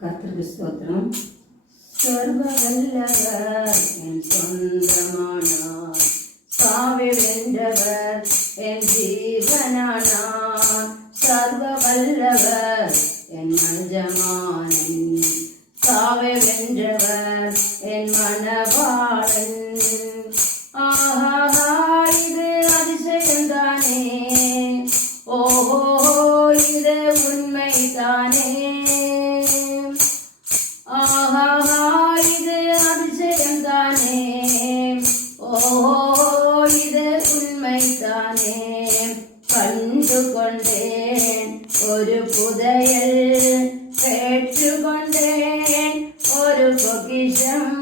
கர்த்தருக்கு ஸ்தோத்திரம். சர்வ வல்லவர் என் சொந்தமானார், சாவை வென்றவர் என் ஜீவனானார். சர்வ வல்லவர் என் எஜமானன், சாவை வென்றவர் என் மணவாளன். ஆஹா, இது அதிசயம்தானே, ஓஹோ இது உண்மைதானே. ஆஹா, இது அதிசயம்தானே, ஓஹோ இது உண்மைதானே. கண்டு கொண்டேன் ஒரு புதையல், கேட்டுக்கொண்டேன் ஒரு பொக்கிஷம்.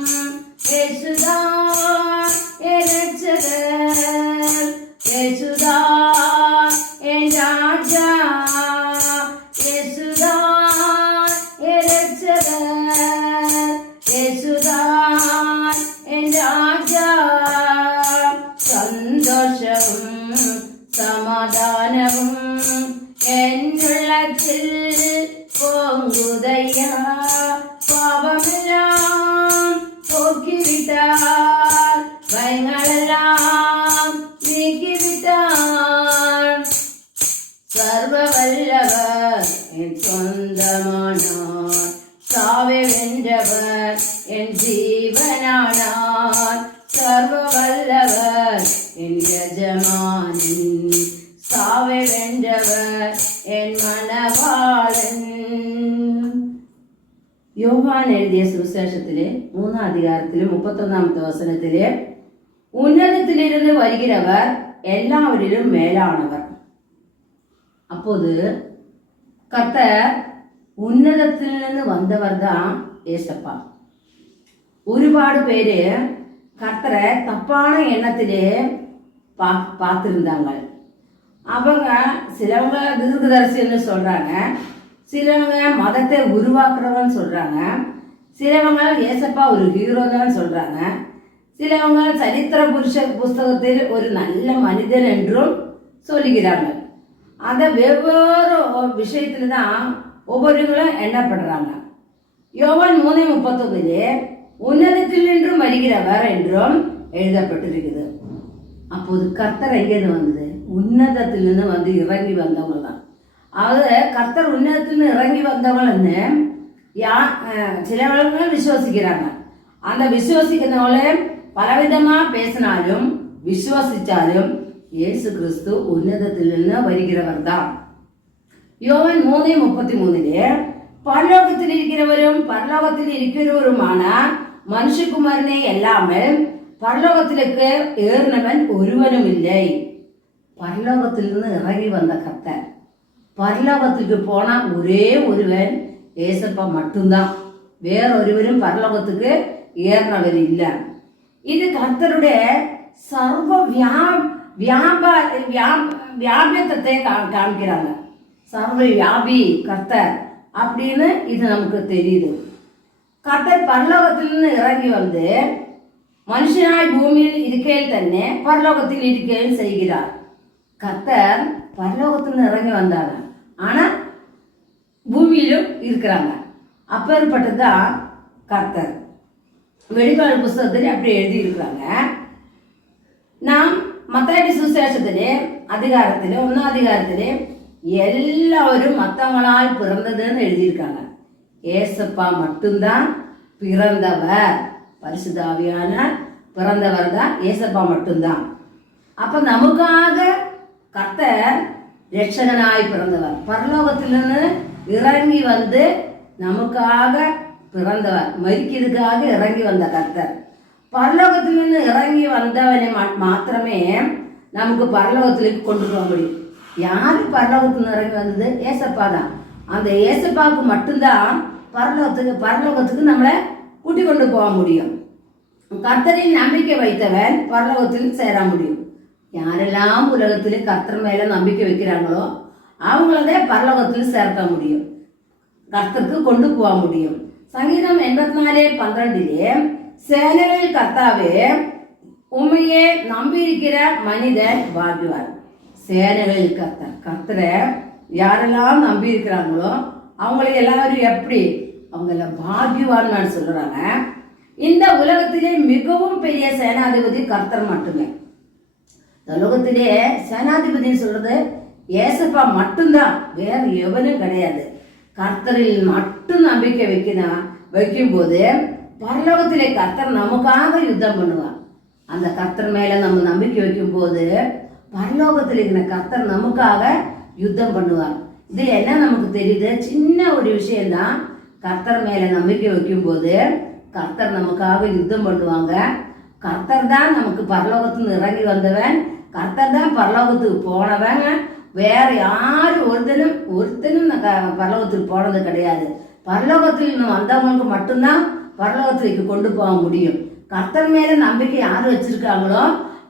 இயேசுதான் என் இரட்சகர், இயேசுதான் என் ராஜா, இயேசுதான் என் இரட்சகர், இயேசுதான் என் ராஜா. சந்தோஷமும் சமாதானமும் என் உள்ளத்தில் பொங்குதையா. பாவமெல்லாம் போக்கிவிட்டார், பயங்களெல்லாம் நீக்கிவிட்டார். சர்வ வல்லவர் என் சொந்தமானார், சாவை வென்றவர் என் ஜீவனானார். சர்வ வல்லவர் என் எஜமானன், சாவை வென்றவர் என் மணவாளன். யோவான் எழுதிய சுவிசேஷத்திலே 3ஆம் அதிகாரத்திலே 31வது வசனத்திலே, உன்னதத்திலிருந்து வருகிறவர் எல்லாவற்றிலும் மேலானவர். அப்போது கர்த்தர் உன்னதத்திலிருந்து வந்தவர் தான் ஏசப்பா. ஒருபாடு பேரு கர்த்தரை தப்பான எண்ணத்திலே பார்த்திருந்தாங்க. அவங்க சிலவங்க தீர்க்கதரிசின்னு சொல்றாங்க, சிலவங்க மதத்தை உருவாக்குறவன்னு சொல்றாங்க, சிலவங்க ஏசப்பா ஒரு ஹீரோ தான் சொல்றாங்க, சிலவங்க சரித்திர புஸ்தகத்தில் ஒரு நல்ல மனிதன் என்றும் சொல்லுகிறாங்க. அந்த வெவ்வேறு விஷயத்துல தான் ஒவ்வொருவங்களும் எண்ணப்படுறாங்க. யோவான் 3:39 உன்னதத்தில் நின்றும் வருகிறவர் என்றும் எழுதப்பட்டிருக்குது. அப்போது கர்த்தர் எங்கேருந்து வந்தது? உன்னதத்திலிருந்து வந்து இறங்கி வந்தவங்க தான். அதாவது கர்த்தர் உன்னதத்திலிருந்து இறங்கி வந்தவங்கன்னு சிலவங்க விசுவாசிக்கிறாங்க. அந்த விசுவாசிக்கிறவங்கள பலவிதமா பேசினாலும் விசுவாசிச்சாலும் இயேசு கிறிஸ்து உன்னதத்திலிருந்து வருகிறவர் தான். யோவான் 3:33 பரலோகத்தில் இருக்கிறவரும் பரலோகத்தில் இருக்கிறவருமான மனுஷகுமாரனே எல்லாமல் பரலோகத்திற்கு ஏறினவன் ஒருவனும் இல்லை. பரலோகத்திலிருந்து இறங்கி வந்த கர்த்தர், பரலோகத்துக்கு போனா ஒரே ஒருவன் ஏசப்பா மட்டும்தான், வேறொருவரும் பரலோகத்துக்கு ஏறினவர் இல்லை. இது கர்த்தருடைய சர்வ வியாபியத்தை காமிக்கிறாங்க. சர்வ வியாபி கர்த்தர் அப்படின்னு இது நமக்கு தெரியுது. கர்த்தர் பரலோகத்திலிருந்து இறங்கி வந்து மனுஷனாய் பூமியில் இருக்கையில் തന്നെ பரலோகத்தில் இருக்கையில் செய்கிறார். கர்த்தர் பரலோகத்திலிருந்து இறங்கி வந்தாங்க, ஆனா பூமியிலும் இருக்கிறாங்க. அப்பேற்பட்டதுதான் கர்த்தர். வெளிப்பாடு புஸ்தகத்திலே அப்படி எழுதி இருக்கிறாங்க. நாம் மத்தேயு சுவிசேஷத்திலே அதிகாரத்திலே 1ஆம் அதிகாரத்திலே எல்லாரும் மத்தவங்களால் பிறந்ததுன்னு எழுதியிருக்காங்க. ஏசப்பா மட்டும்தான் பிறந்தவர், பரிசுத்த ஆவியானவர் பிறந்தவர் தான் ஏசப்பா மட்டும்தான். அப்ப நமக்காக கர்த்தர் ரட்சகனாய் பிறந்தவர், பரலோகத்திலிருந்து இறங்கி வந்து நமக்காக பிறந்தவர், மரிக்கிறதுக்காக இறங்கி வந்த கர்த்தர். பரலோகத்திலிருந்து இறங்கி வந்தவனை மாத்திரமே நமக்கு பரலோகத்திലേക്ക് கொண்டு போக முடியும். யாரு பரலோகத்துல இறங்கி வந்தது? ஏசப்பா தான். அந்த ஏசப்பாவுக்கு மட்டும்தான் பரலோகத்துக்கு நம்மளை கூட்டி கொண்டு போக முடியும். கர்த்தரில் நம்பிக்கை வைத்தவன் பரலோகத்தில் சேர முடியும். யாரெல்லாம் உலகத்திலே கர்த்தர் மேல நம்பிக்கை வைக்கிறாங்களோ அவங்களதான் பரலோகத்தில் சேர்க்க முடியும், கர்த்தருக்கு கொண்டு போக முடியும். சங்கீதம் 84:12 சேனைகளில் கர்த்தாவே உண்மையே நம்பியிருக்கிற மனிதன் பாக்கியவான். சேனைகளில் கர்த்தரை யாரெல்லாம் நம்பி இருக்கிறாங்களோ அவங்களை எல்லாரும் எப்படி அவங்கள பாக்கியவான்னு சொல்றாங்க. இந்த உலகத்திலே மிகவும் பெரிய சேனாதிபதி கர்த்தர் மட்டுமே. இந்த உலகத்திலே சேனாதிபதினு சொல்றது ஏசப்பா மட்டும்தான், வேற எவனும் கிடையாது. கர்த்தரில் மட்டும் நம்பிக்கை வைக்கும் போது பரலோகத்திலே கர்த்தர் நமக்காக யுத்தம் பண்ணுவார். அந்த கர்த்தர் மேல நம்ம நம்பிக்கை வைக்கும் போது பரலோகத்தில் இருக்கிற கர்த்தர் நமக்காக யுத்தம் பண்ணுவார். இது என்ன நமக்கு தெரியுது? சின்ன ஒரு விஷயம்தான். கர்த்தர் மேல நம்பிக்கை வைக்கும் போது கர்த்தர் நமக்காக யுத்தம் பண்ணுவாங்க. கர்த்தர் தான் நமக்கு பரலோகத்துக்கு இறங்கி வந்தவன், கர்த்தர் தான் பரலோகத்துக்கு போனவன். வேற யாரும் ஒருத்தனும் பரலோகத்துக்கு போனது கிடையாது. பரலோகத்தில் வந்தவங்களுக்கு மட்டும்தான் பரலோகத்துக்கு கொண்டு போக முடியும். கர்த்தர் மேல நம்பிக்கை யார் வச்சிருக்காங்களோ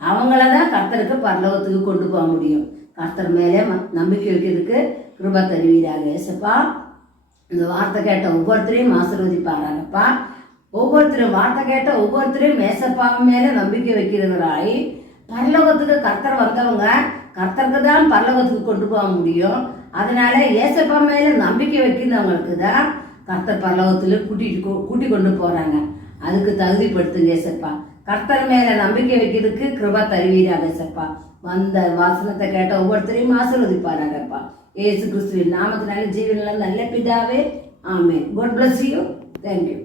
அவங்களதான் கர்த்தருக்கு பரலோகத்துக்கு கொண்டு போக முடியும். கர்த்தர் மேலே நம்பிக்கை வைக்கிறதுக்கு கிருபை தருவீராக ஏசப்பா. இந்த வார்த்தை கேட்ட ஒவ்வொருத்தரையும் ஆசீர்வதிப்பாராங்கப்பா. ஒவ்வொருத்தரும் வார்த்தை கேட்ட ஒவ்வொருத்தரையும் ஏசப்பா மேல நம்பிக்கை வைக்கிறவராய் பரலோகத்துக்கு கர்த்தர் வந்தவங்க கர்த்தருக்கு தான் பரலோகத்துக்கு கொண்டு போக முடியும். அதனால ஏசப்பா மேல நம்பிக்கை வைக்கிறவங்களுக்கு தான் கர்த்தர் பரலோகத்துல கூட்டி கொண்டு போறாங்க. அதுக்கு தகுதிப்படுத்துங்க ஏசப்பா. கர்த்தர் மேல நம்பிக்கை வைக்கிறதுக்கு கிருபா தருவீராக ஏசப்பா. வந்த வாசனத்தை கேட்ட ஒவ்வொருத்தரையும் ஆசீர்வதிப்பாராங்கப்பா. இயேசு கிறிஸ்துவின் நாமத்தினால ஜீவனில் நல்ல பிதாவே, ஆமென். God bless you. Thank you.